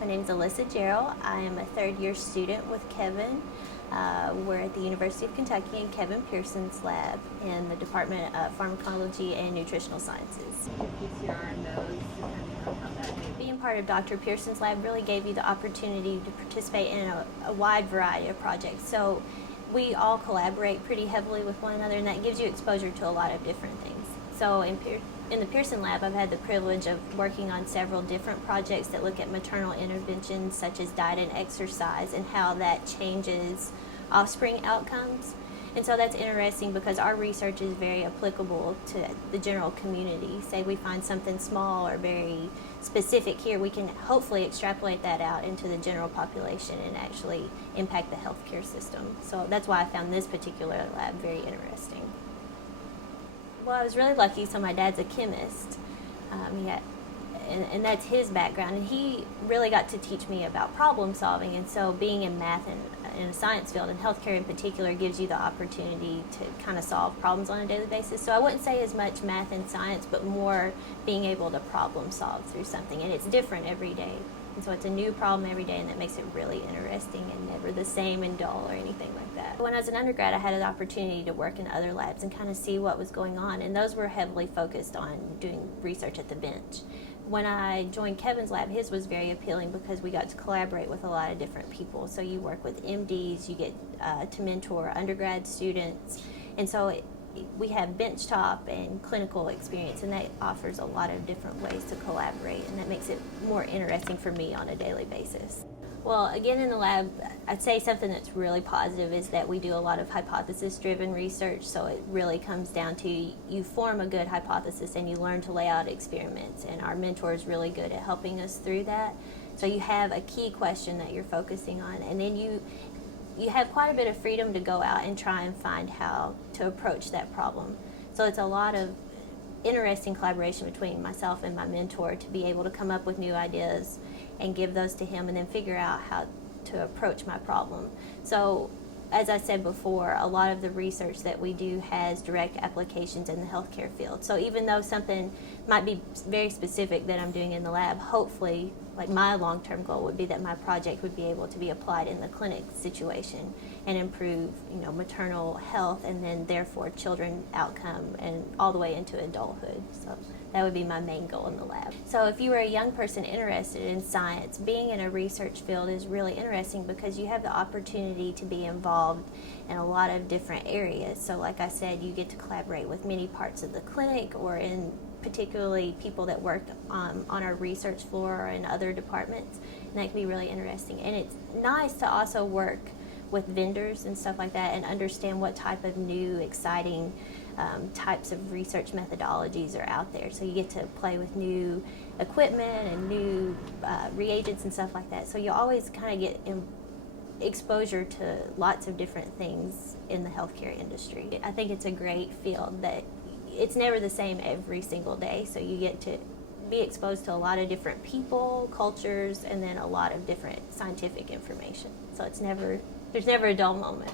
My name is Alyssa Jarrell. I am a third-year student with Kevin. We're at the University of Kentucky in Kevin Pearson's lab in the Department of Pharmacology and Nutritional Sciences. Being part of Dr. Pearson's lab really gave you the opportunity to participate in a wide variety of projects. So we all collaborate pretty heavily with one another, and that gives you exposure to a lot of different things. So in the Pearson Lab, I've had the privilege of working on several different projects that look at maternal interventions such as diet and exercise and how that changes offspring outcomes. And so that's interesting because our research is very applicable to the general community. Say we find something small or very specific here, we can hopefully extrapolate that out into the general population and actually impact the healthcare system. So that's why I found this particular lab very interesting. Well, I was really lucky, so my dad's a chemist, and that's his background, and he really got to teach me about problem solving, and so being in math and in a science field, and healthcare in particular, gives you the opportunity to kind of solve problems on a daily basis. So I wouldn't say as much math and science, but more being able to problem solve through something, and it's different every day. And so it's a new problem every day, and that makes it really interesting and never the same and dull or anything like that. When I was an undergrad, I had an opportunity to work in other labs and kind of see what was going on, and those were heavily focused on doing research at the bench. When I joined Kevin's lab, his was very appealing because we got to collaborate with a lot of different people. So you work with MDs, you get to mentor undergrad students, and so we have benchtop and clinical experience, and that offers a lot of different ways to collaborate, and that makes it more interesting for me on a daily basis. Well, again, in the lab, I'd say something that's really positive is that we do a lot of hypothesis-driven research, so it really comes down to you form a good hypothesis and you learn to lay out experiments, and our mentor is really good at helping us through that. So you have a key question that you're focusing on, and then you have quite a bit of freedom to go out and try and find how to approach that problem. So it's a lot of interesting collaboration between myself and my mentor to be able to come up with new ideas and give those to him and then figure out how to approach my problem. So as I said before, a lot of the research that we do has direct applications in the healthcare field. So even though something might be very specific that I'm doing in the lab, hopefully, like my long-term goal would be that my project would be able to be applied in the clinic situation and improve, maternal health and then therefore children outcome and all the way into adulthood. So that would be my main goal in the lab. So if you were a young person interested in science, being in a research field is really interesting because you have the opportunity to be involved in a lot of different areas. So like I said, you get to collaborate with many parts of the clinic or in particularly people that work on our research floor or in other departments, and that can be really interesting. And it's nice to also work with vendors and stuff like that and understand what type of new, exciting types of research methodologies are out there. So you get to play with new equipment and new reagents and stuff like that. So you always kind of get exposure to lots of different things in the healthcare industry. I think it's a great field that it's never the same every single day, so you get to be exposed to a lot of different people, cultures, and then a lot of different scientific information. So there's never a dull moment.